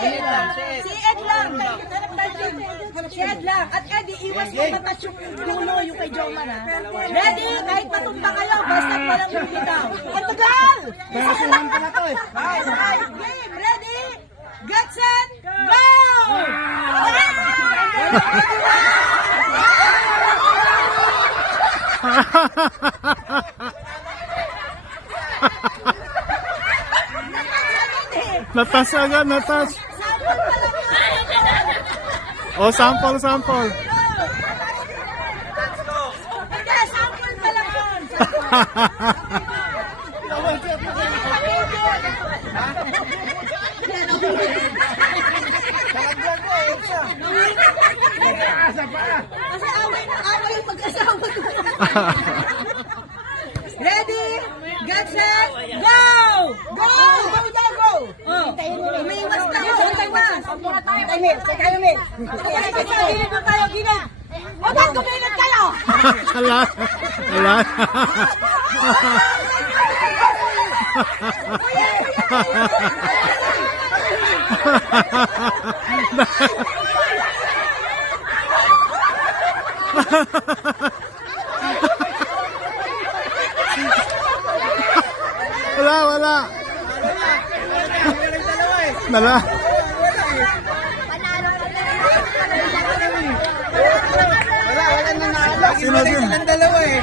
Si Ed lang. Si Ed lang. At Eddie, iwas mo matas yung dulo yung kay Joma na. Ready? Kahit matumba kayo, basta walang bumitaw. Ang tagal! Game, ready? Get set, go! Natas agad, natas. O, sample, sample. Hindi, sample pa lang yun. Kasi away yung mag-asawa ko. Ready? Get set? Go! Go! Go! Go! Oh, umiiwas na ko. Umiiwas. Tayo, Mil. Gilid mo tayo, gilid. O, ba't kumilid kayo? Wala. Wala. Wala, wala. Wala. Wala nanalo. Sino silang dalawa eh.